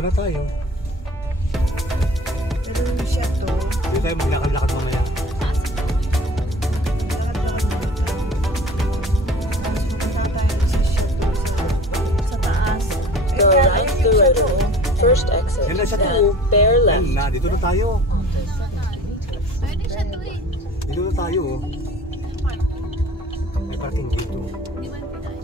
Dito na tayo. Pero siya to. Dito tayo maglakad-lakad mamaya. Go around the rotary. First exit, Yan na siya to. then bear Yan left. na, dito na tayo. Pwede siya to eh. Dito na tayo. May parking dito. Di ba pinay?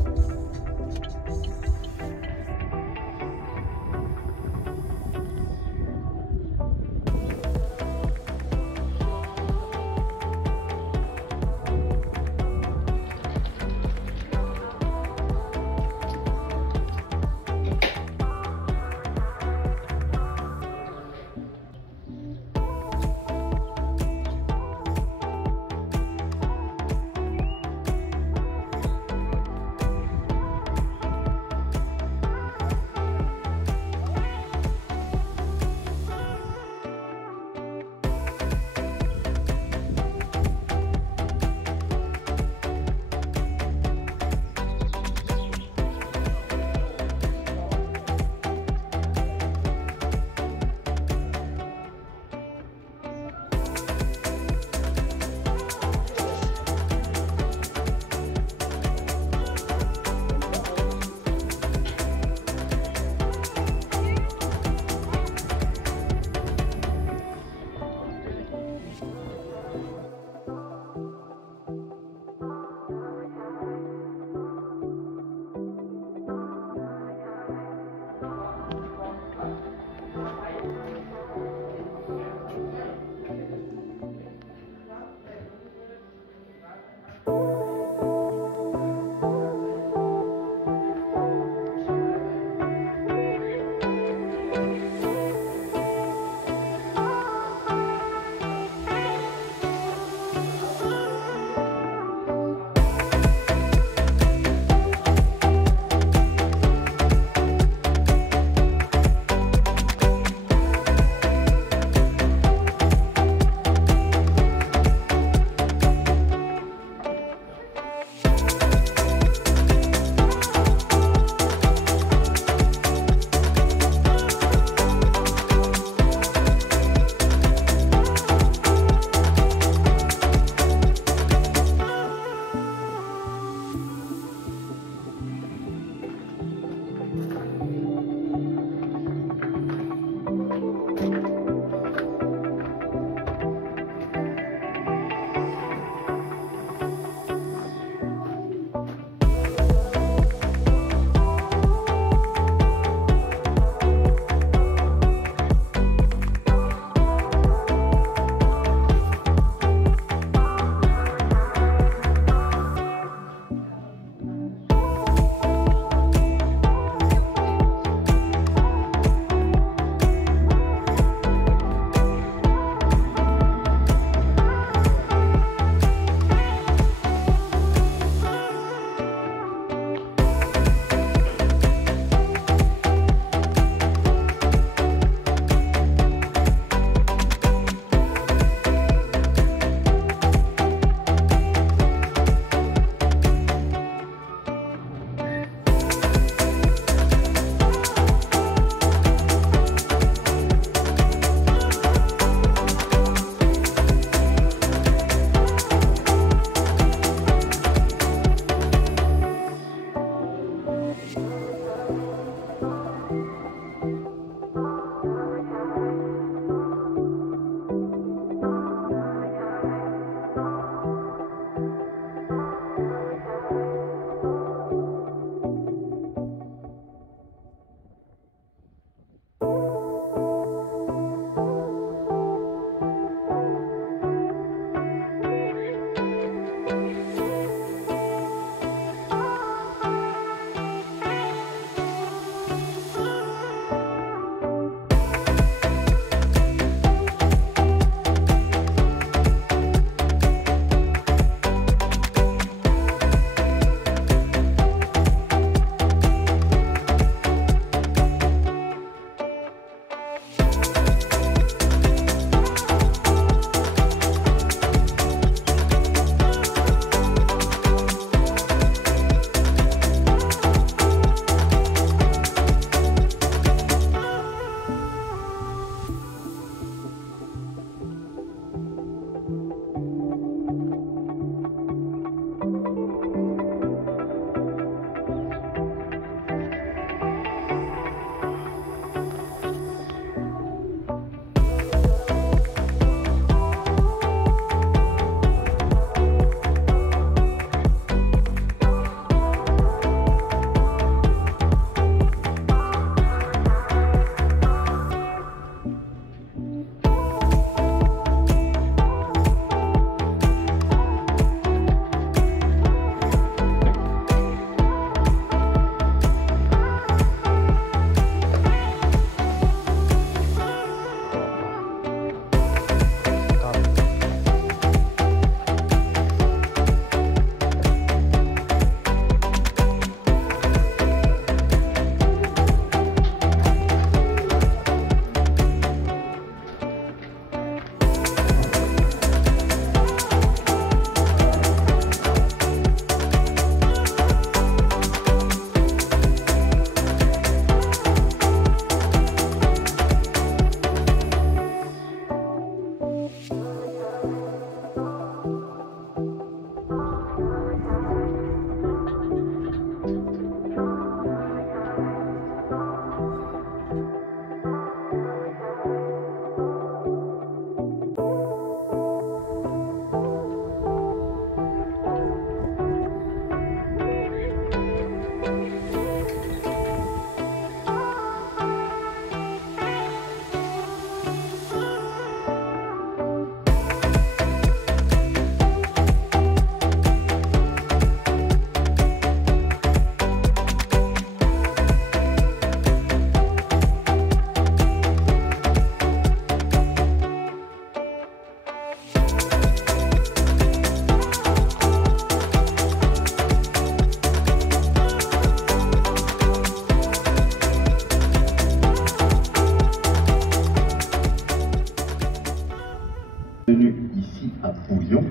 ici à Pouillon.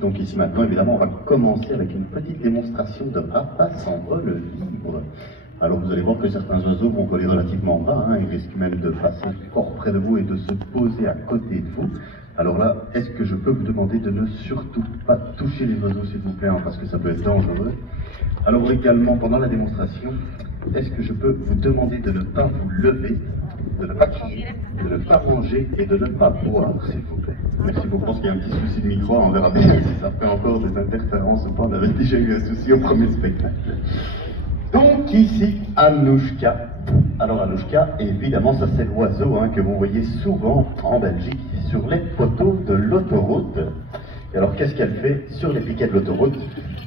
Donc ici maintenant, évidemment, on va commencer avec une petite démonstration de rapaces en vol libre. Alors vous allez voir que certains oiseaux vont voler relativement bas, hein, ils risquent même de passer fort près de vous et de se poser à côté de vous. Alors là, est-ce que je peux vous demander de ne surtout pas toucher les oiseaux, s'il vous plaît, hein, parce que ça peut être dangereux. Alors également, pendant la démonstration, est-ce que je peux vous demander de ne pas vous lever, de ne pas crier, de ne pas manger et de ne pas boire, s'il vous plaît. Merci beaucoup. Je pense qu'il y a un petit souci de micro, on verra bien si ça fait encore des interférences ou pas. On avait déjà eu un souci au premier spectacle. Donc ici, Anouchka. Alors Anouchka, évidemment, ça c'est l'oiseau hein, que vous voyez souvent en Belgique sur les poteaux de l'autoroute. Et alors qu'est-ce qu'elle fait sur les piquets de l'autoroute?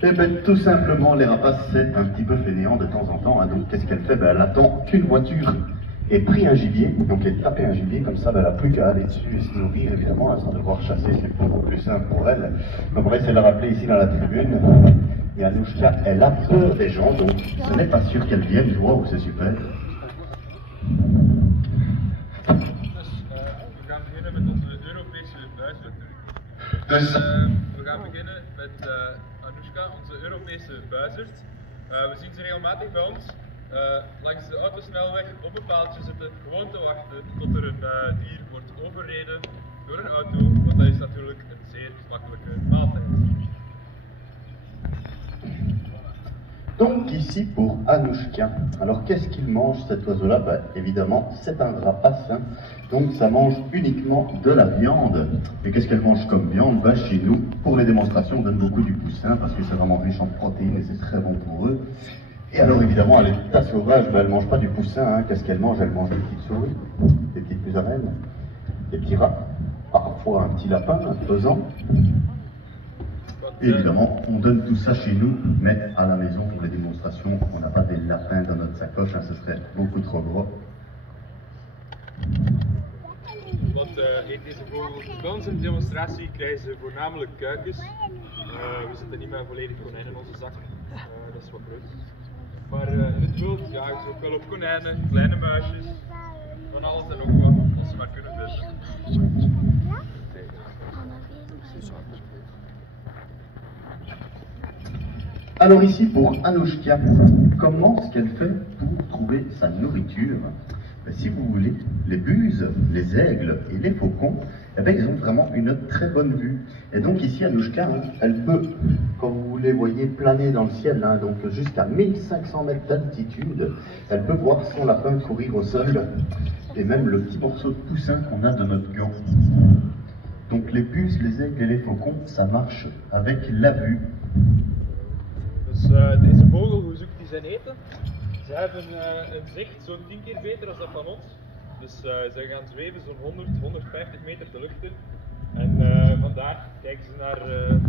Eh bien tout simplement, les rapaces c'est un petit peu fainéant de temps en temps. Hein. Donc qu'est-ce qu'elle fait? Ben, elle attend qu'une voiture ait pris un gibier, donc elle tape un gibier, comme ça ben, elle n'a plus qu'à aller dessus et se nourrir évidemment, hein, sans devoir chasser, c'est beaucoup plus simple pour elle. Donc on va essayer de la rappeler ici dans la tribune. Et Anouchka, elle a peur des gens, donc ce n'est pas sûr qu'elle vienne, wow, c'est super. We gaan beginnen met Anouchka, onze Europese buizerd. We zien ze regelmatig bij ons langs de autosnelweg op een paaltje zitten, gewoon te wachten tot er een dier wordt overreden door een auto, want dat is natuurlijk een zeer makkelijke maaltijd. Donc ici pour Anouchka. Alors qu'est-ce qu'il mange cet oiseau-là? Ben, évidemment c'est un rapace, hein. Donc ça mange uniquement de la viande. Et qu'est-ce qu'elle mange comme viande? Ben, chez nous, pour les démonstrations, on donne beaucoup du poussin parce que c'est vraiment riche en protéines et c'est très bon pour eux. Et alors évidemment, à l'état sauvage, ben, elle ne mange pas du poussin, hein. Qu'est-ce qu'elle mange? Elle mange des petites souris, des petites musaraines, des petits rats, parfois un petit lapin, un faisan. Et évidemment, on donne tout ça chez nous, mais à la maison, pour les démonstrations, on n'a pas des lapins dans notre sacoche, hein, ce serait beaucoup trop gros. Wat eet deze vogel? Bij onze demonstratie krijgen ze voornamelijk kuikens. We zitten niet met een volledig konijn in onze zak, dat is wat leuk. Maar in het wild jagen ze ook wel op konijnen, kleine muisjes, van alles en ook wat, als ze maar kunnen vinden. Alors ici pour Anouchka, comment est-ce qu'elle fait pour trouver sa nourriture? Ben, si vous voulez, les buses, les aigles et les faucons, eh ben, ils ont vraiment une très bonne vue. Et donc ici Anouchka, hein, elle peut, comme vous les voyez, planer dans le ciel, hein, donc jusqu'à 1500 mètres d'altitude. Elle peut voir son lapin courir au sol et même le petit morceau de poussin qu'on a de notre gant. Donc les buses, les aigles et les faucons, ça marche avec la vue. Dus deze vogel, hoe zoekt hij zijn eten? Ze hebben een zicht zo'n 10 keer beter dan dat van ons. Dus ze gaan zweven zo'n 100, 150 meter de lucht in. En vandaar kijken ze naar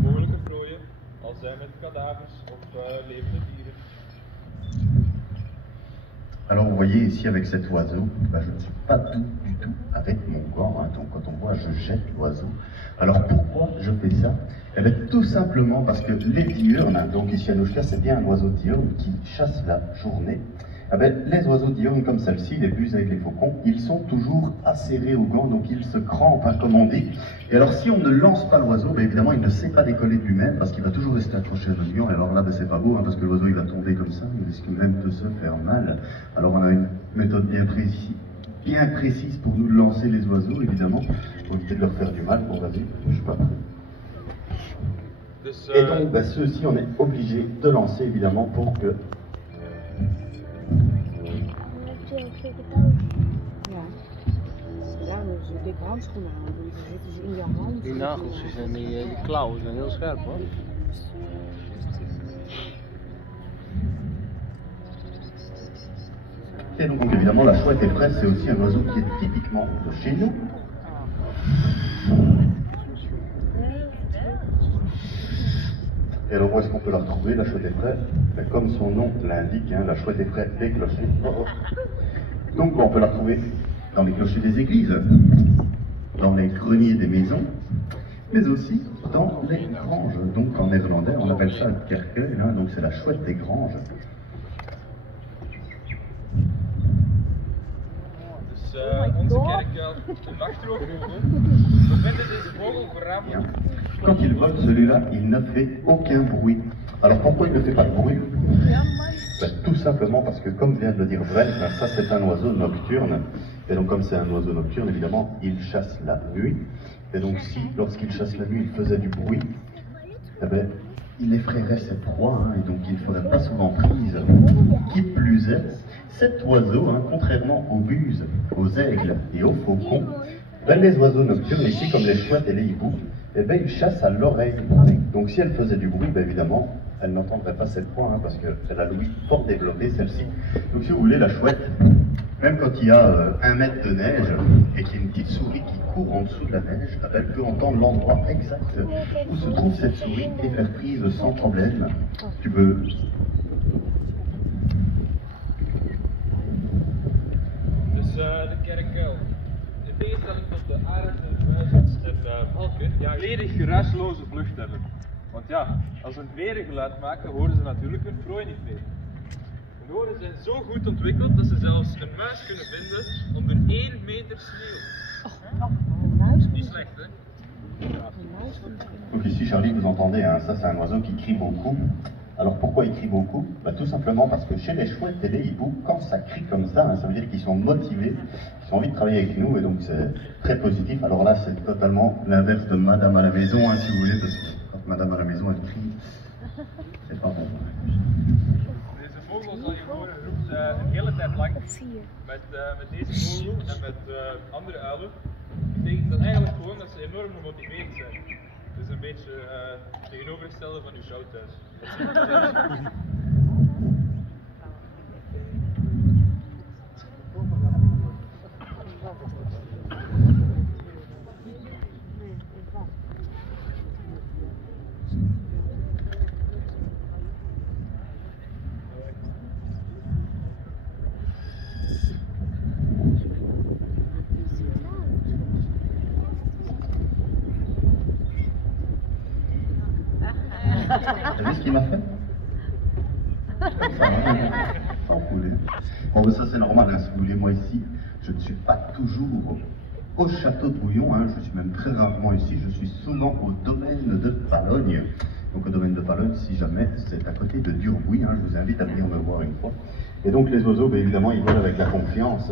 mogelijke prooien, als zij met kadavers of levende dieren. Alors vous voyez ici avec cet oiseau, ben, je ne suis pas du tout avec mon gant, hein, donc quand on voit je jette l'oiseau. Alors pourquoi je fais ça? Eh bien tout simplement parce que les diurnes, hein, donc ici Anouchka c'est bien un oiseau diurne qui chasse la journée. Eh bien, les oiseaux diurnes comme celle-ci, les buses avec les faucons, ils sont toujours acérés au gant, donc ils se crampent, hein, comme on dit. Et alors si on ne lance pas l'oiseau, ben, évidemment il ne sait pas décoller de lui-même parce qu'il va toujours rester accroché à notre gant. Et alors là ben, c'est pas beau, hein, parce que l'oiseau il va tomber comme ça, il risque même de se faire mal. Alors on a une méthode bien précise pour nous lancer les oiseaux, évidemment, pour éviter de leur faire du mal. Bon vas-y, je suis pas prêt. Et donc ben, ceux-ci on est obligé de lancer évidemment pour que... Ja, dan zo'n dikke handschoenen aan. Dan zitten ze in je hand. Die nagels en die klauwen zijn heel scherp hoor. Et donc évidemment la chouette et fraise c'est aussi un oiseau qui est typiquement de chez nous. Et alors où est-ce qu'on peut la retrouver, la chouette et fraise? Ben, comme son nom l'indique, hein, la chouette et fraise des clochers. Donc on peut la retrouver dans les clochers des églises, dans les greniers des maisons, mais aussi dans les granges. Donc en néerlandais on appelle ça le kerkel, hein, donc c'est la chouette des granges. Dus onze kerk, de nachtroofvogel. We vinden deze vogel voornamelijk Quand il vole, celui-là, il ne fait aucun bruit. Alors pourquoi il ne fait pas de bruit? Ben, tout simplement parce que, comme vient de le dire Brent, ben, ça c'est un oiseau nocturne. Et donc comme c'est un oiseau nocturne, évidemment, il chasse la nuit. Et donc si, lorsqu'il chasse la nuit, il faisait du bruit, eh ben, il effraierait ses proies, hein, et donc il ne ferait pas souvent prise. Qui plus est, cet oiseau, hein, contrairement aux buses, aux aigles et aux faucons, ben, les oiseaux nocturnes, ici comme les chouettes et les hiboux, eh ben, ils chassent à l'oreille. Donc si elle faisait du bruit, ben, évidemment, elle n'entendrait pas ses proies, hein, parce qu'elle a l'ouïe fort développée, celle-ci. Donc si vous voulez, la chouette, même quand il y a 1 mètre de neige et qu'il y a une petite souris qui court en dessous de la neige, elle peut entendre l'endroit exact où se trouve cette souris et faire prise sans problème. Tu peux... Dus de kerkuil. In tegenstelling tot de arend, muizens en valken, ja, volledig geruisloze vlucht hebben. Want ja, als ze een verengeluid maken, horen ze natuurlijk hun prooi niet meer. Hun oren zijn zo goed ontwikkeld dat ze zelfs een muis kunnen vinden onder 1 meter sneeuw. Niet slecht, hè? Donc ici, Charlie, vous entendez, hein, ça c'est un oiseau qui crie beaucoup. Alors pourquoi il crie beaucoup? Bah, tout simplement parce que chez les chouettes et les hiboux, quand ça crie comme ça, hein, ça veut dire qu'ils sont motivés, qu'ils ont envie de travailler avec nous, et donc c'est très positif. Alors là, c'est totalement l'inverse de Madame à la maison, hein, si vous voulez, parce que quand Madame à la maison, elle crie, c'est pas bon. Deze vogel zal je horen roept een hele tijd lang. Met deze vogel en met andere uilen betekent dat eigenlijk gewoon dat ze enorm gemotiveerd zijn. Het is een beetje tegenovergestelde van uw show thuis. T'as vu ce qu'il m'a fait? Enroulé. Bon, ben ça c'est normal, hein, si vous voulez, moi ici, je ne suis pas toujours au château de Bouillon, hein, je suis même très rarement ici, je suis souvent au domaine de Palogne. Donc au domaine de Palogne, si jamais, c'est à côté de Durbouy, hein, je vous invite à venir me voir une fois. Et donc les oiseaux, ben, évidemment, ils volent avec la confiance,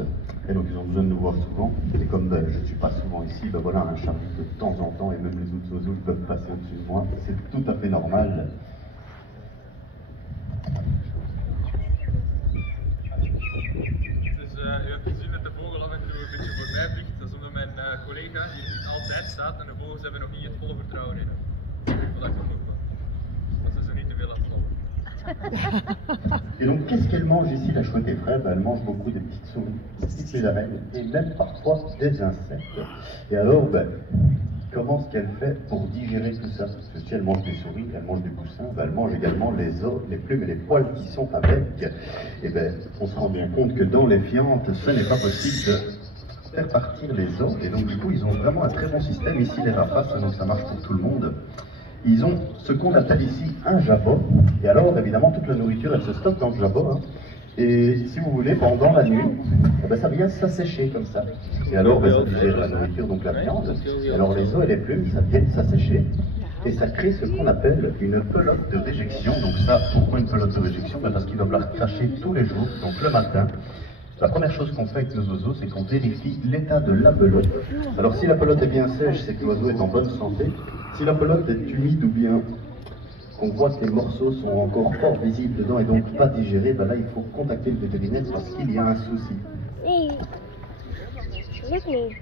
et donc ils ont besoin de nous voir souvent. Et comme ben, je ne suis pas souvent ici, ben voilà, un Charlie de temps en temps, et même les autres oiseaux, ils peuvent passer au-dessus de moi, c'est tout à fait normal. Dus u hebt gezien dat de vogel af en toe een beetje voorbij vliegt. Dat is omdat mijn collega hier niet altijd staat en de vogels hebben nog niet het volle vertrouwen in hem. Voilà, ik nog wel. Dat ze niet te veel laten vallen. Et donc, qu'est-ce qu'elle mange ici, la chouette et frère? Ben, elle mange beaucoup de petites souris, des petites musaraignes, et même parfois des insectes. Et alors, ben, comment est-ce qu'elle fait pour digérer tout ça? Parce que si elle mange des souris, elle mange des poussins, ben, elle mange également les os, les plumes et les poils qui sont avec. Et ben, on se rend bien compte que dans les fientes, ce n'est pas possible de faire partir les os. Et donc, du coup, ils ont vraiment un très bon système. Ici, les rapaces, donc ça marche pour tout le monde. Ils ont ce qu'on appelle ici un jabot. Et alors, évidemment, toute la nourriture, elle se stocke dans le jabot. Hein. Et si vous voulez, pendant la nuit, eh ben, ça vient s'assécher comme ça. Et alors, ben, ça digère la nourriture, donc la viande. Et alors, les os et les plumes, ça vient s'assécher. Et ça crée ce qu'on appelle une pelote de réjection. Donc ça, pourquoi une pelote de réjection? Ben, parce qu'ils doivent la recracher tous les jours, donc le matin. La première chose qu'on fait avec nos oiseaux, c'est qu'on vérifie l'état de la pelote. Alors si la pelote est bien sèche, c'est que l'oiseau est en bonne santé. Si la pelote est humide ou bien qu'on voit que les morceaux sont encore fort visibles dedans et donc pas digérés, ben là il faut contacter le vétérinaire parce qu'il y a un souci. Nee. Lukt niet.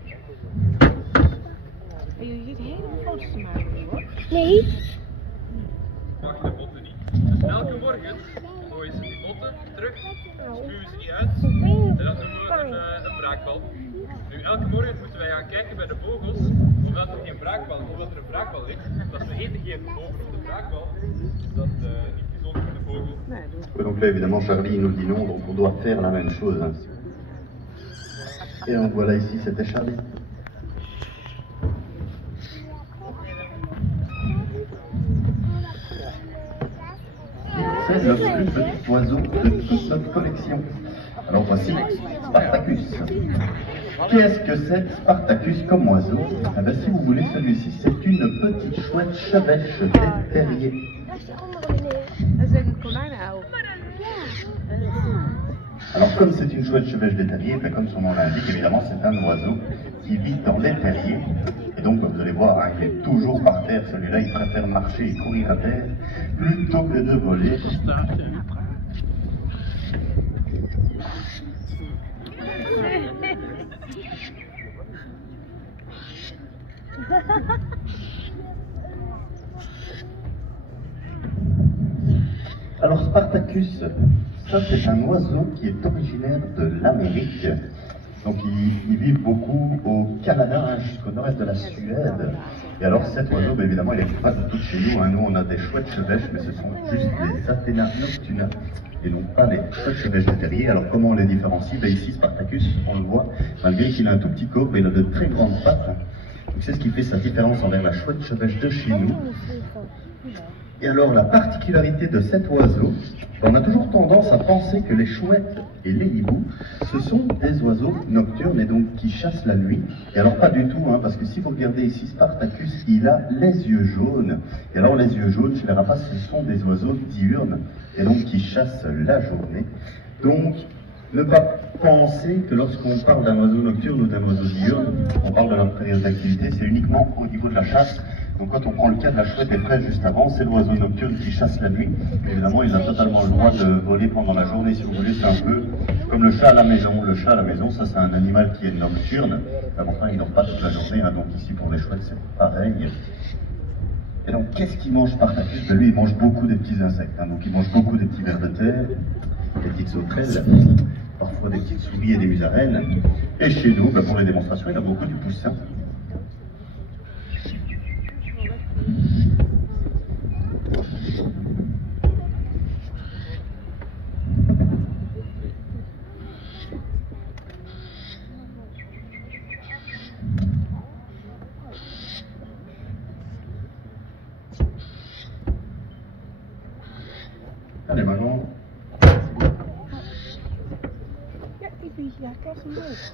Je zit helemaal foto's te maken, hoor. Nee. Mag de botten niet. Dus elke morgen gooien ze die botten terug, spuwen ze niet uit en dat noemen we een braakbal. Nu, elke morgen moeten wij gaan kijken bij de vogels omdat er geen braakbal, omdat er een braakbal ligt. Als we eten geven bovenop de braakbal, is dat niet gezond voor de vogel. Donc là évidemment Charlie nous dit non, donc on doit faire la même chose. Hein. Et donc voilà ici c'était Charlie. C'est le plus petit oiseau de toute notre collection. Alors voici Spartacus. Qu'est-ce que c'est Spartacus comme oiseau? Ah ben, si vous voulez, celui-ci, c'est une petite chouette chevêche des terriers. Daar is de andere meneer. Dat is een konijnenauw. Alors, comme c'est une chouette chevêche des terriers, ben, comme son nom l'indique, évidemment, c'est un oiseau qui vit dans les terriers. Et donc, comme vous allez voir, hein, il est toujours par terre. Celui-là, il préfère marcher et courir à terre plutôt que de voler. Alors Spartacus, ça c'est un oiseau qui est originaire de l'Amérique. Donc il vit beaucoup au Canada, hein, jusqu'au nord-est de la Suède. Et alors cet oiseau, ben, évidemment, il n'est pas du tout de chez nous. Hein. Nous on a des chouettes chevêches, mais ce sont juste les Athena noctuna et non pas les chouettes chevêches des terriers. Alors comment on les différencie? Ben, ici Spartacus, on le voit, malgré qu'il a un tout petit corps, ben, il a de très grandes pattes. Donc c'est ce qui fait sa différence envers la chouette chevêche de chez nous. Et alors la particularité de cet oiseau, on a toujours tendance à penser que les chouettes et les hiboux, ce sont des oiseaux nocturnes et donc qui chassent la nuit. Et alors pas du tout, hein, parce que si vous regardez ici Spartacus, il a les yeux jaunes. Et alors les yeux jaunes chez les rapaces, ce sont des oiseaux diurnes et donc qui chassent la journée. Donc ne pas penser que lorsqu'on parle d'un oiseau nocturne ou d'un oiseau diurne, on parle de leur période d'activité, c'est uniquement au niveau de la chasse. Donc quand on prend le cas de la chouette et fraise juste avant, c'est l'oiseau nocturne qui chasse la nuit. Évidemment, il a totalement le droit de voler pendant la journée, si vous voulez, c'est un peu comme le chat à la maison. Le chat à la maison, ça c'est un animal qui est nocturne. Enfin, il ne dort pas toute la journée, hein, donc ici pour les chouettes c'est pareil. Et donc qu'est-ce qu'il mange Spartacus? Ben, lui il mange beaucoup des petits insectes, hein, donc il mange beaucoup des petits vers de terre, des petites sauterelles, parfois des petites souris et des musaraignes. Et chez nous, ben, pour les démonstrations, il a beaucoup du poussin. Allez, maintenant. Ja, ik vind ja, krijg hem leuk.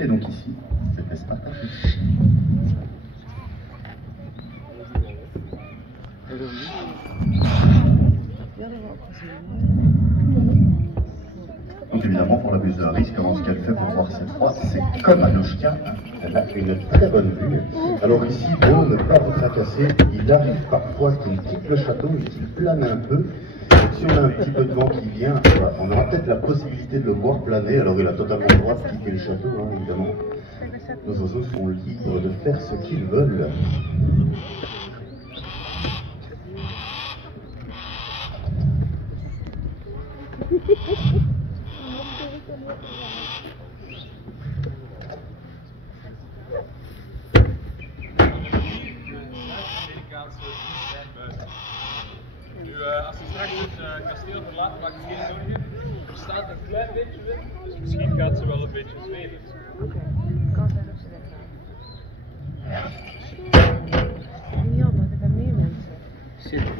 Et donc ici, c'était Spartacus. Donc évidemment, pour la buse de Harris, comment ce qu'elle fait pour voir ses proies, c'est comme Anouchka, elle a une très bonne vue. Alors ici, pour ne pas vous tracasser, il arrive parfois qu'il quitte le château et qu'il plane un peu. Donc si on a un petit peu de vent qui vient, on aura peut-être la possibilité de le voir planer. Alors il a totalement le droit de quitter le château, hein, évidemment. Nos oiseaux sont libres de faire ce qu'ils veulent. Als je straks het kasteel verlaat, maak je geen zorgen. Er staat een klein beetje wind, dus misschien gaat ze wel een beetje zweven. Oké, kan zijn dat ze weggaan. Jammer, dat er meer mensen zitten.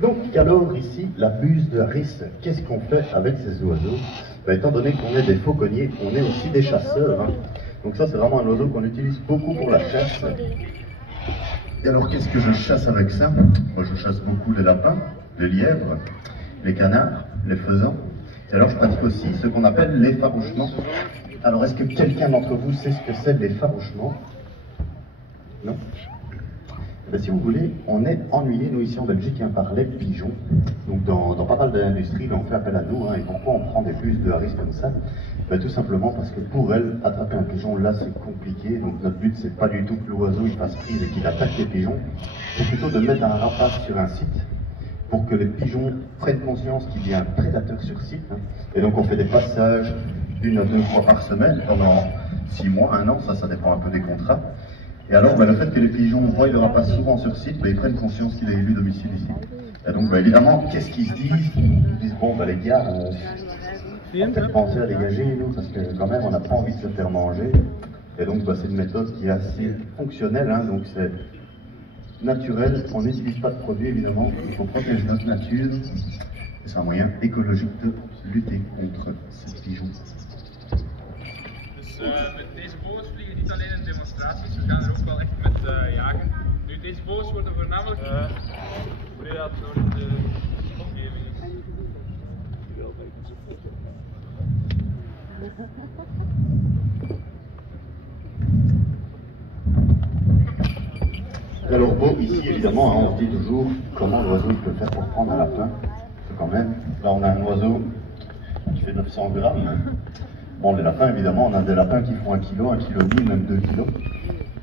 Donc alors ici, la buse de Harris, qu'est-ce qu'on fait avec ces oiseaux? Ben, étant donné qu'on est des fauconniers, on est aussi des chasseurs. Hein. Donc ça c'est vraiment un oiseau qu'on utilise beaucoup pour la chasse. Et alors qu'est-ce que je chasse avec ça? Moi je chasse beaucoup les lapins, les lièvres, les canards, les faisans. Et alors je pratique aussi ce qu'on appelle l'effarouchement. Alors est-ce que quelqu'un d'entre vous sait ce que c'est l'effarouchement? Non? Ben, si vous voulez, on est ennuyé, nous ici en Belgique, hein, par les pigeons. Donc dans pas mal d'industries, on fait appel à nous. Hein, et pourquoi on prend des buses de Harris comme ça? Ben, tout simplement parce que pour elles, attraper un pigeon, là c'est compliqué. Donc notre but, c'est pas du tout que l'oiseau il fasse prise et qu'il attaque les pigeons. C'est plutôt de mettre un rapace sur un site pour que les pigeons prennent conscience qu'il y a un prédateur sur site. Hein. Et donc on fait des passages 1 à 2 fois par semaine pendant 6 mois, 1 an, ça dépend un peu des contrats. Et alors, ben, le fait que les pigeons voient le rapace souvent sur site, ben, ils prennent conscience qu'il a élu domicile ici. Et donc, ben, évidemment, qu'est-ce qu'ils se disent? Ils disent, bon, ben, les gars, on va peut-être penser à dégager, nous, parce que quand même, on n'a pas envie de se faire manger. Et donc, ben, c'est une méthode qui est assez fonctionnelle, hein, donc c'est naturel, on n'utilise pas de produits, évidemment, il faut protéger notre nature. Et c'est un moyen écologique de lutter contre ces pigeons. met deze vogels vliegen niet alleen in demonstraties, we gaan er ook wel echt met jagen. Nu, deze vogels worden voornamelijk predatoren in de omgeving. Alors bon, ici évidemment, hein, on se dit toujours comment l'oiseau il peut faire pour prendre un lapin. C'est quand même, là on a un oiseau qui fait 900 grammes. Bon, les lapins évidemment, on a des lapins qui font 1 kg, 1,5 kg, même 2 kg.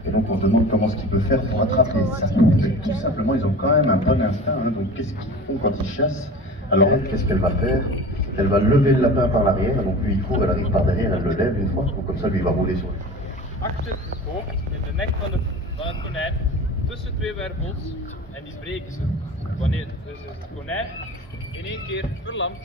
Et donc on se demande comment ce qu'il peut faire pour attraper ça. Mais tout simplement, ils ont quand même un bon instinct. Hein, donc qu'est-ce qu'ils font quand ils chassent? Alors qu'est-ce qu'elle va faire? Elle va lever le lapin par l'arrière, donc lui il court, elle arrive par derrière, elle le lève une fois, donc comme ça lui il va rouler sur lui. Achter het hoofd in de nek van het konijn, tussen 2 wervels, en die breken ze. Wanneer dus het konijn in 1 keer verlamt.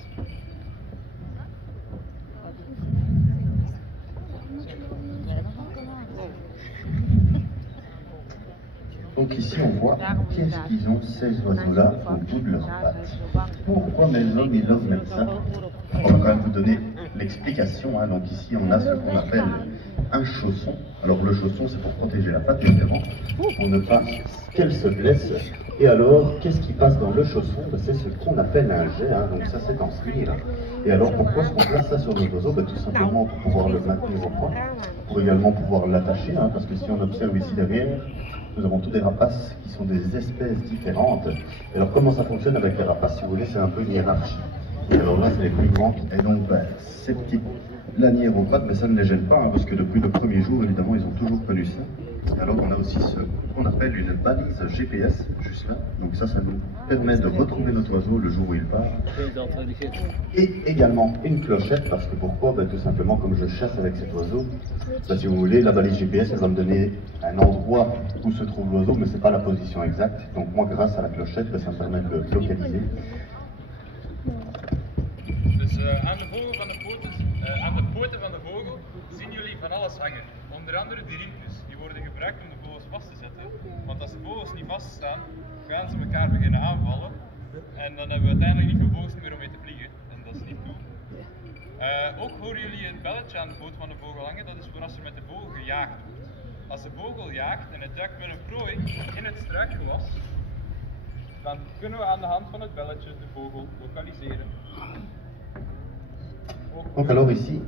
Donc ici on voit qu'est-ce qu'ils ont ces oiseaux-là au bout de leurs pattes. Pourquoi mes hommes ils leur mettent ça? On va quand même vous donner l'explication. Hein. Donc ici on a ce qu'on appelle un chausson. Alors le chausson c'est pour protéger la patte évidemment, pour ne pas qu'elle se blesse. Et alors qu'est-ce qui passe dans le chausson? C'est ce qu'on appelle un jet, hein. Donc ça c'est en cire. Et alors pourquoi est-ce qu'on place ça sur nos oiseaux? Tout simplement pour pouvoir le maintenir au point, pour également pouvoir l'attacher, hein, parce que si on observe ici derrière, nous avons tous des rapaces qui sont des espèces différentes. Et alors comment ça fonctionne avec les rapaces? Si vous voulez, c'est un peu une hiérarchie. Et alors là, c'est les plus grands. Et donc, ces petites lanières aux pattes, ça ne les gêne pas, hein, parce que depuis le premier jour, évidemment, ils ont toujours connu ça. Et alors, on a aussi ce qu'on appelle une balise GPS, juste là. Donc ça nous permet de retrouver notre oiseau le jour où il part. Et également une clochette, parce que pourquoi? Tout simplement, comme je chasse avec cet oiseau, si vous voulez, la balise GPS, elle va me donner un endroit où se trouve l'oiseau, mais c'est pas la position exacte. Donc moi, grâce à la clochette, ça me permet de le localiser. Dus aan de poten van de vogel zien jullie van alles hangen. Onder andere die riempjes, die worden gebruikt om de vogels vast te zetten. Want als de vogels niet vaststaan, gaan ze elkaar beginnen aanvallen. En dan hebben we uiteindelijk niet veel vogels meer om mee te vliegen. En dat is niet goed. Ook horen jullie een belletje aan de poot van de vogel hangen. Dat is voor als er met de vogel gejaagd wordt. Als de vogel jaagt en het duikt met een prooi in het struikgewas, dan kunnen we aan de hand van het belletje de vogel lokaliseren. Donc alors ici,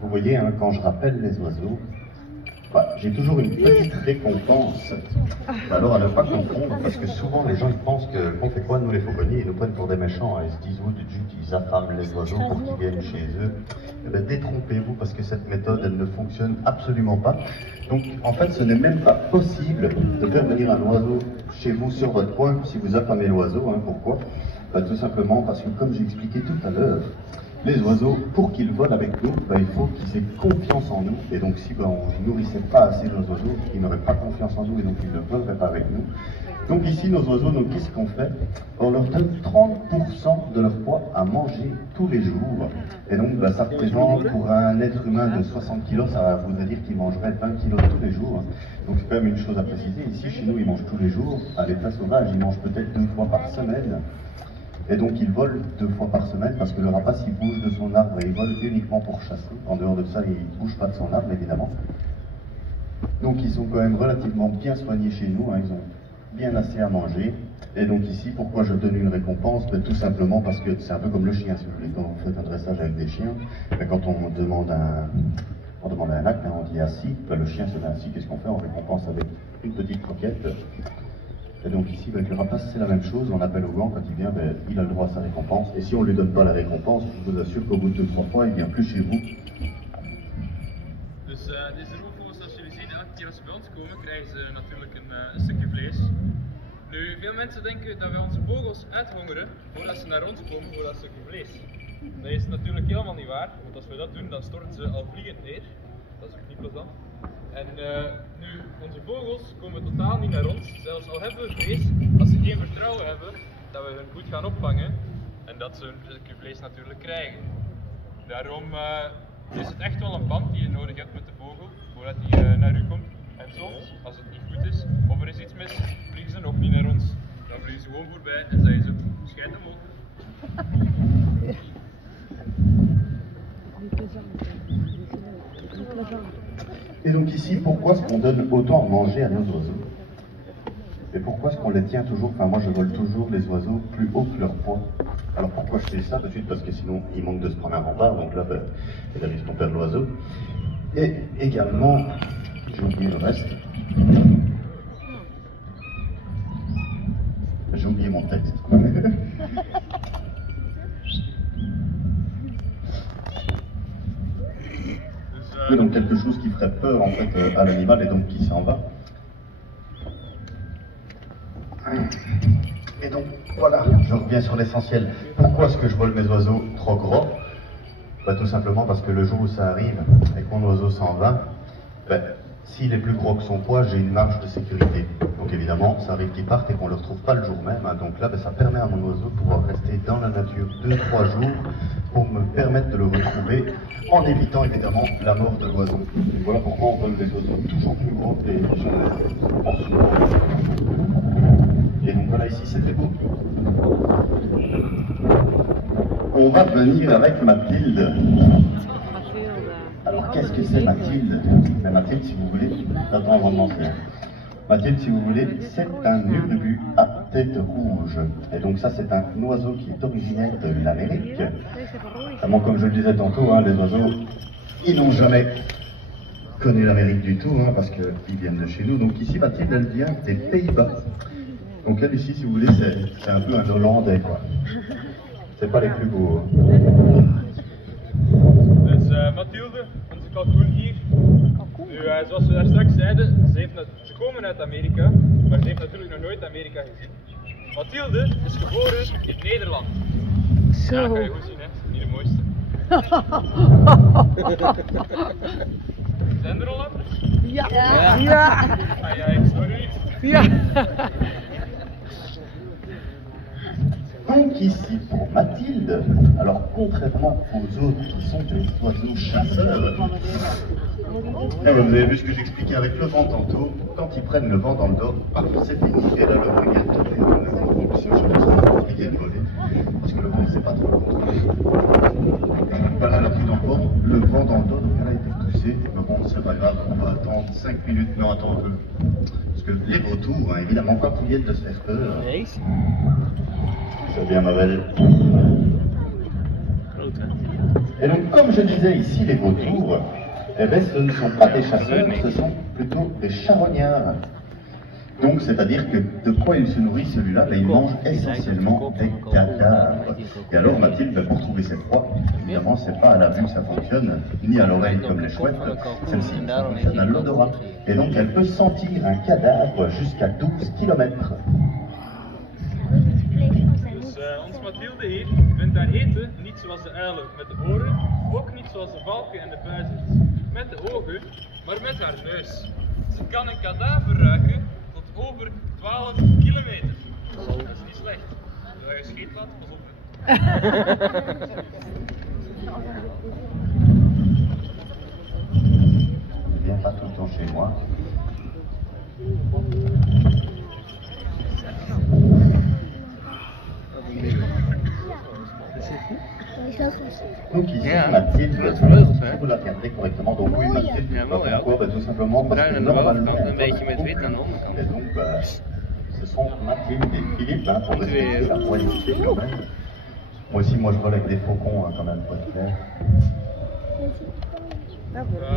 vous voyez, hein, quand je rappelle les oiseaux, j'ai toujours une petite récompense. Alors à ne pas confondre, parce que souvent les gens ils pensent qu'on fait quoi nous les fauconniers, ils nous prennent pour des méchants, hein, ils se disent ils affament les oiseaux pour qu'ils viennent chez eux. Détrompez-vous parce que cette méthode elle ne fonctionne absolument pas. Donc en fait ce n'est même pas possible de faire venir un oiseau chez vous sur votre coin si vous affamez l'oiseau. Hein, pourquoi? Tout simplement parce que comme j'ai expliqué tout à l'heure, les oiseaux, pour qu'ils volent avec nous, il faut qu'ils aient confiance en nous. Et donc si on ne nourrissait pas assez nos oiseaux, ils n'auraient pas confiance en nous et donc ils ne voleraient pas avec nous. Donc ici, nos oiseaux, qu'est-ce qu'on fait? On leur donne 30% de leur poids à manger tous les jours. Et donc ça représente pour un être humain de 60 kg, ça voudrait dire qu'il mangerait 20 kg tous les jours. Donc c'est quand même une chose à préciser. Ici, chez nous, ils mangent tous les jours. À l'état sauvage, ils mangent peut-être 2 fois par semaine. Et donc il vole 2 fois par semaine parce que le rapace il bouge de son arbre et il vole uniquement pour chasser. En dehors de ça, il ne bouge pas de son arbre évidemment. Donc ils sont quand même relativement bien soignés chez nous, hein, ils ont bien assez à manger. Et donc ici, pourquoi je donne une récompense? Tout simplement parce que c'est un peu comme le chien, si vous voulez, quand on fait un dressage avec des chiens, quand on demande un acte, hein, on dit assis, le chien se met assis, qu'est-ce qu'on fait? On récompense avec une petite croquette. Et donc ici, avec le rapace, c'est la même chose, on appelle au gant, quand il vient, il a le droit à sa récompense. Et si on ne lui donne pas la récompense, je vous assure qu'au bout de 2-3 fois, il ne vient plus chez vous. Dus deze roofvogels, zoals jullie zien, elke keer als ze bij ons komen, krijgen ze natuurlijk een stukje vlees. Nu, veel mensen denken dat wij onze vogels uithongeren voordat ze naar ons komen voor dat stukje vlees. Dat is natuurlijk helemaal niet waar, want als we dat doen, dan storten ze al vliegend neer. Dat is ook niet plezant. En nu, onze vogels komen totaal niet naar ons, zelfs al hebben we vlees, als ze geen vertrouwen hebben dat we hun goed gaan opvangen en dat ze een stukje vlees natuurlijk krijgen. Daarom is het echt wel een band die je nodig hebt met de vogel voordat hij naar u komt. En soms, als het niet goed is, of er is iets mis, vliegen ze nog niet naar ons. Dan vliegen ze gewoon voorbij en zeggen ze, schijt hem op. Niet plezant. Et donc ici, pourquoi est-ce qu'on donne autant à manger à nos oiseaux? Et pourquoi est-ce qu'on les tient toujours, enfin moi je vole toujours les oiseaux plus haut que leur poids? Alors pourquoi je fais ça? Tout de suite parce que sinon il manque de se prendre un rempart, donc là ben, il arrive qu'on perd l'oiseau. Et également, j'ai oublié le reste. J'ai oublié mon texte. Et donc quelque chose qui ferait peur en fait à l'animal et donc qui s'en va. Et donc voilà, je reviens sur l'essentiel. Pourquoi est-ce que je vole mes oiseaux trop gros? Bah, tout simplement parce que le jour où ça arrive et que mon oiseau s'en va, ben, s'il est plus gros que son poids, j'ai une marge de sécurité. Donc évidemment, ça arrive qu'il parte et qu'on ne le retrouve pas le jour même. Hein. Donc là, ben, ça permet à mon oiseau de pouvoir rester dans la nature 2-3 jours pour me permettre de le retrouver en évitant évidemment la mort de l'oiseau. Et voilà pourquoi on vole des oiseaux toujours plus gros que les gens en dessous. Et donc voilà, ici c'était beau. On va venir avec Mathilde. Alors qu'est-ce que c'est Mathilde? Ben, Mathilde, si vous voulez, attends avant de lancer. Mathilde, si vous voulez, c'est un urubu à tête rouge. Et donc ça, c'est un oiseau qui est originaire de l'Amérique. Vraiment, comme je le disais tantôt, hein, les oiseaux, ils n'ont jamais connu l'Amérique du tout, hein, parce qu'ils viennent de chez nous. Donc ici, Mathilde, elle vient des Pays-Bas. Donc elle, ici, si vous voulez, c'est un peu un Hollandais, quoi. C'est pas les plus beaux. Dus Mathilde, onze kalkoen hier. Nu, zoals we daar straks zeiden, ze komen uit Amerika, maar ze heeft natuurlijk nog nooit Amerika gezien. Mathilde is geboren in Nederland. Zo. Ja, dat kan je goed zien, hè? Niet de mooiste. Zijn er Hollanders? Ja. Ja. Ah ja, sorry. Ja. Donc ici pour Mathilde, alors contrairement aux autres qui sont des oiseaux chasseurs, vous avez vu ce que j'expliquais avec le vent tantôt, quand ils prennent le vent dans le dos, c'est fini, et là le vent vient de tomber, si je ne sais pas compliqué de voler, parce que le vent ne sait pas trop le contrôler. Voilà, la pris dans le vent, le vent dans le dos, donc elle a été poussée, mais bon c'est pas grave, on va attendre 5 minutes, non attends un peu. Parce que les vautours, hein, évidemment, quand ils viennent de se faire peur, c'est bien ma belle. Et donc, comme je disais ici, les vautours, eh bien, ce ne sont pas des chasseurs, ce sont plutôt des charognards. Donc, c'est-à-dire que de quoi il se nourrit celui-là? Il mange essentiellement des cadavres. Et alors, Mathilde, ben, pour trouver ses proies, évidemment, c'est pas à la vue que ça fonctionne, ni à l'oreille comme les chouettes, celle-ci, ça fonctionne à l'odorat. Et donc, elle peut sentir un cadavre jusqu'à 12 km. Onze Mathilde hier vindt haar eten niet zoals de uilen met de oren, ook niet zoals de valken en de buizerds met de ogen, maar met haar neus. Ze kan een kadaver ruiken tot over 12 kilometer. Dat is niet slecht. Wil je scheet laten? Pas op. Viens pas tout le temps chez moi. Donc ici, Mathilde, si vous la regardez correctement, donc oui, Mathilde, pourquoi? Ben, tout simplement parce que normalement, et donc, ce sont Mathilde et Philippe, hein, pour respecter la royauté quand même. Moi aussi, moi je vole avec des faucons, hein, quand même, pour être clair.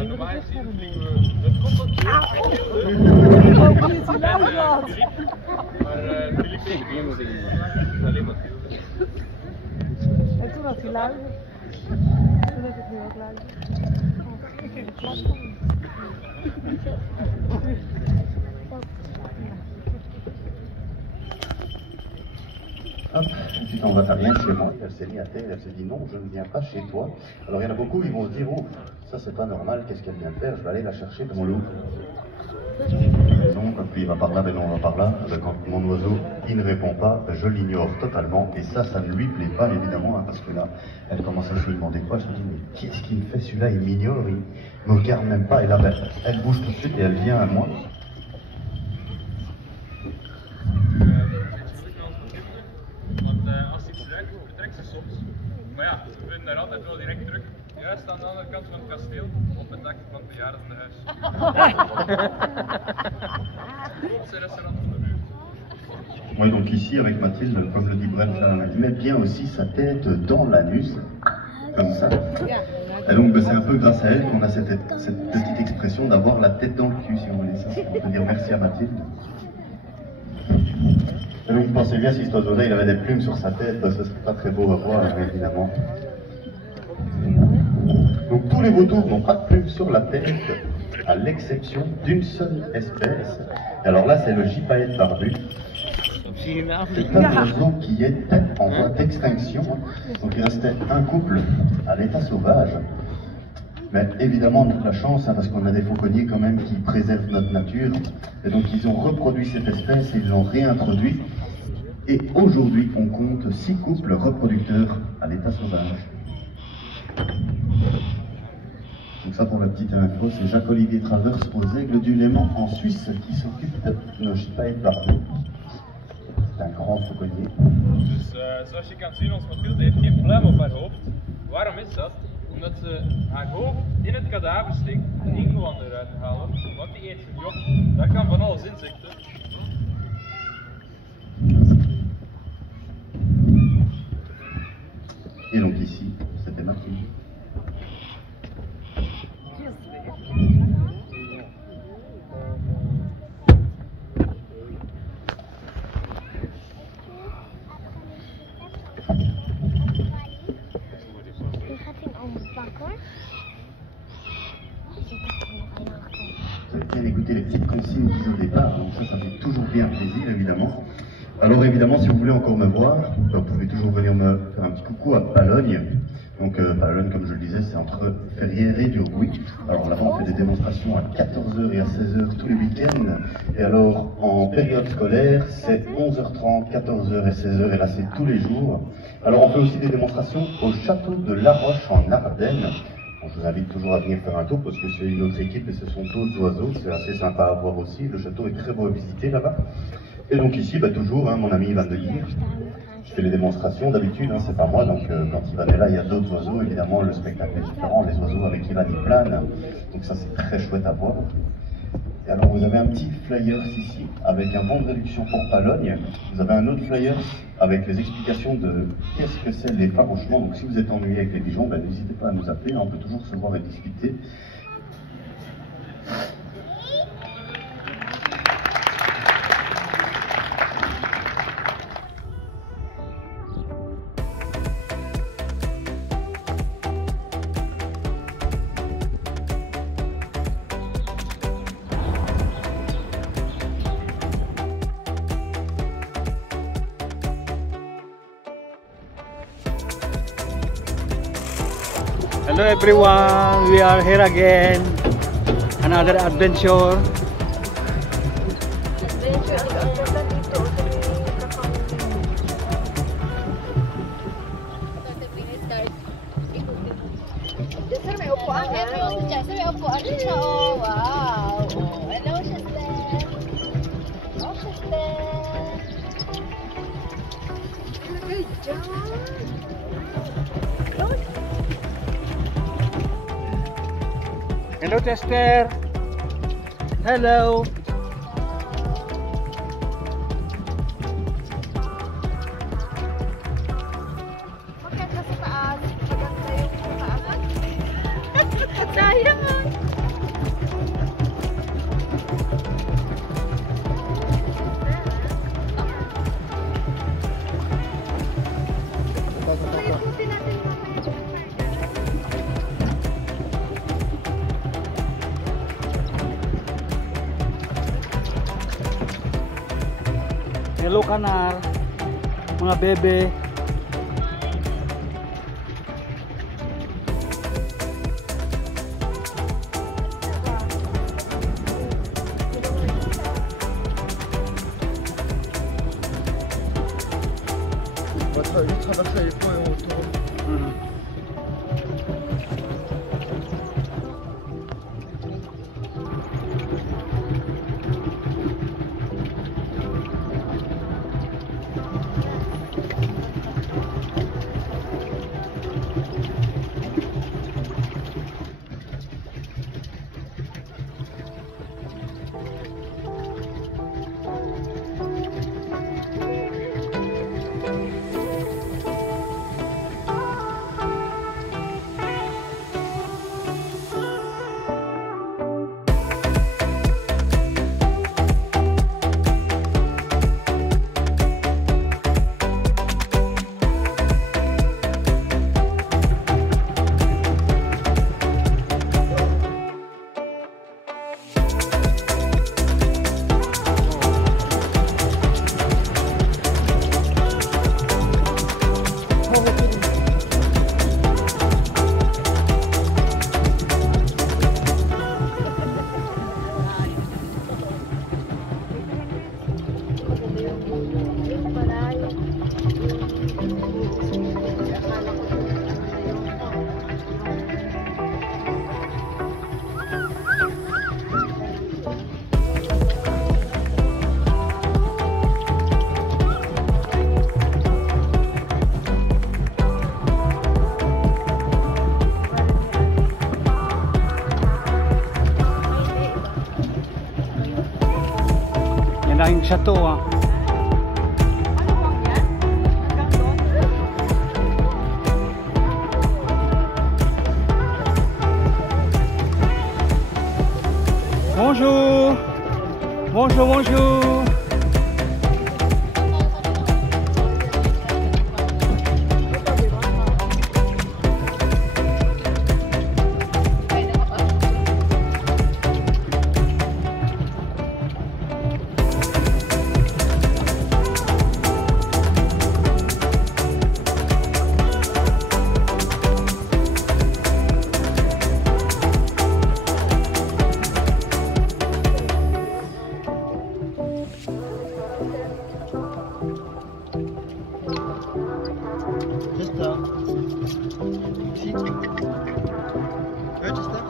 Normaal gezien vliegen we het koppeltje en Philippe, maar Philippe is alleen Mathilde. En toen had hij luider. Toen heb ik nu ook luider. Ik heb de klas van. Hop, tu t'en vas rien chez moi. Elle s'est mise à terre, elle s'est dit non, je ne viens pas chez toi. Alors il y en a beaucoup, ils vont se dire, oh, ça c'est pas normal, qu'est-ce qu'elle vient de faire? Je vais aller la chercher dans l'eau. Raison, quand lui il va par là, ben non, on va par là. Quand mon oiseau, il ne répond pas, je l'ignore totalement. Et ça ne lui plaît pas évidemment, hein, parce que là, elle commence à se demander quoi. Je me dis, mais qu'est-ce qu'il me fait celui-là? Il m'ignore, il me regarde même pas. Et là, ben, elle bouge tout de suite et elle vient à moi. Want als ze iets ruikt, vertrekt ze soms. Maar ja, we vinden daar altijd wel direct terug. Juist aan de andere kant van het kasteel, op het dak van het bejaardentehuis. Grootste restaurant van de buurt. Oui, donc ici, avec Mathilde, comme le dit Brent, elle met bien aussi sa tête dans l'anus, comme ça. Et donc, c'est un peu grâce à elle qu'on a cette petite expression d'avoir la tête dans le cul, si vous voulez ça. On peut dire merci à Mathilde. Et donc, vous pensez bien, si cet oiseau-là, il avait des plumes sur sa tête, ce serait pas très beau à voir, évidemment. Donc, tous les vautours n'ont pas de plumes sur la tête, à l'exception d'une seule espèce. Et alors là, c'est le gypaète barbu. C'est un oiseau qui était en voie d'extinction. Donc il restait un couple à l'état sauvage. Mais évidemment, on a de la chance, parce qu'on a des fauconniers quand même qui préservent notre nature. Et donc ils ont reproduit cette espèce et ils l'ont réintroduit. Et aujourd'hui, on compte 6 couples reproducteurs à l'état sauvage. Donc ça, pour la petite info, c'est Jacques-Olivier Travers aux Aigles du Léman en Suisse qui s'occupe de nos gypaètes barbus. C'est un grand fauconnier. Dus zoals je kan zien, ons Mathilde heeft geen pluim op haar hoofd. Waarom is dat? Omdat ze haar hoofd in het kadaver steekt en de ingewand eruit halen. Want die eet zijn joch. Dat kan van alles insecten. Et donc ici, c'était Mathilde. Vous avez bien écouté les petites consignes qu'ils ont au départ, donc ça fait toujours bien plaisir, évidemment. Alors évidemment, si vous voulez encore me voir, vous pouvez toujours venir me faire un petit coucou à Palogne. Donc Palogne, comme je le disais, c'est entre Ferrières et Durbuy. Alors là-bas, on fait des démonstrations à 14h et à 16h tous les week-ends. Et alors, en période scolaire, c'est 11h30, 14h et 16h, et là, c'est tous les jours. Alors, on fait aussi des démonstrations au château de La Roche en Ardennes. Bon, je vous invite toujours à venir faire un tour parce que c'est une autre équipe et ce sont d'autres oiseaux. C'est assez sympa à voir aussi. Le château est très beau à visiter là-bas. Et donc ici, toujours, mon ami Ivan de Guire. Je fais les démonstrations d'habitude, c'est pas moi, donc quand Ivan est là, il y a d'autres oiseaux, évidemment, le spectacle est différent, les oiseaux avec Ivan ils planent, donc ça c'est très chouette à voir. Et alors vous avez un petit flyers ici, avec un bon de réduction pour Palogne, vous avez un autre flyers avec les explications de qu'est-ce que c'est l'effarouchement, donc si vous êtes ennuyé avec les pigeons, n'hésitez pas à nous appeler, on peut toujours se voir et discuter. Hello everyone, we are here again. Another adventure. Sir, may upuan. Sir, may upuan siya. Oh, wow. Hello, Shasta. Oh, Shasta. Good job. Hello Chester. Hello. Bakit kasi taas? Maganda yung taas. Sayang. Hello kanar, mga bebe. Daming chateau ah. Ano bang yan? Hanggang doon? Bonjour. Bonjour, bonjour. Just ici. Ouais, just there.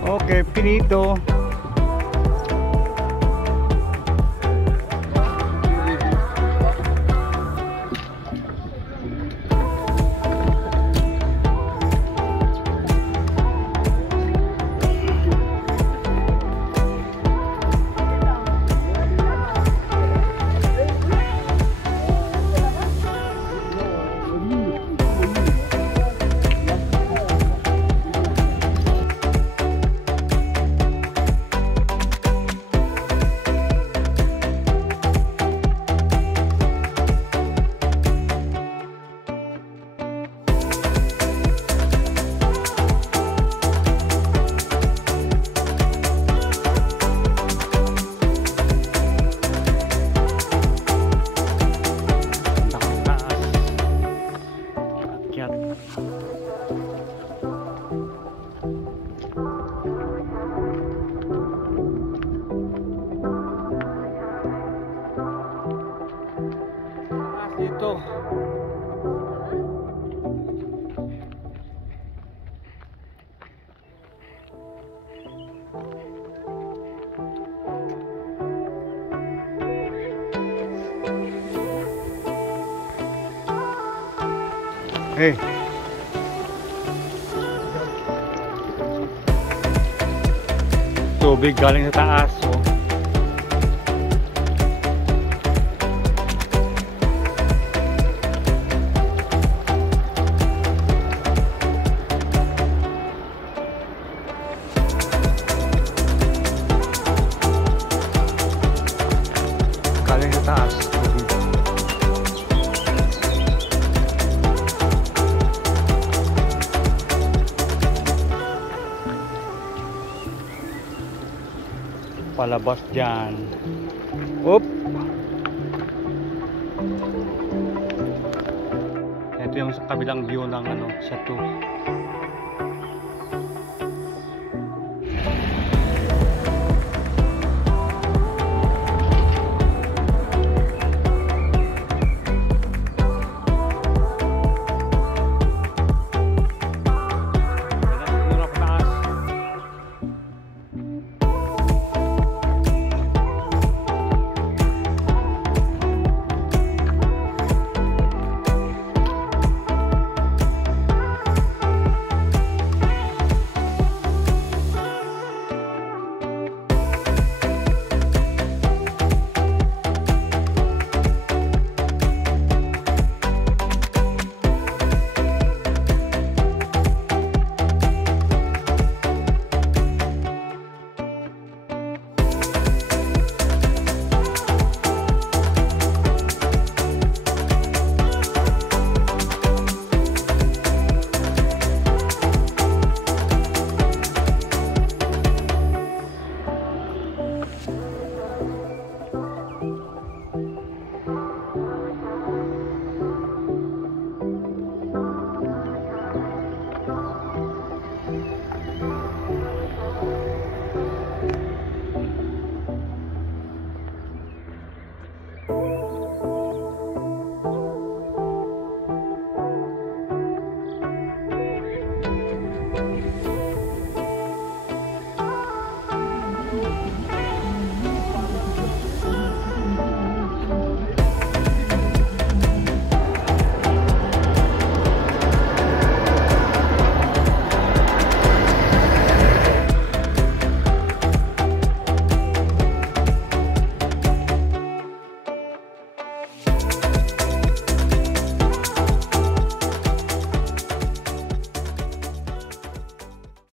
Okay, finito. Dito. Hey. Tubig galing sa taas, oh. Galing sa taas, tubig. Palabas dyan. Oop! Ito yung sa kabilang view ng ano, chateau.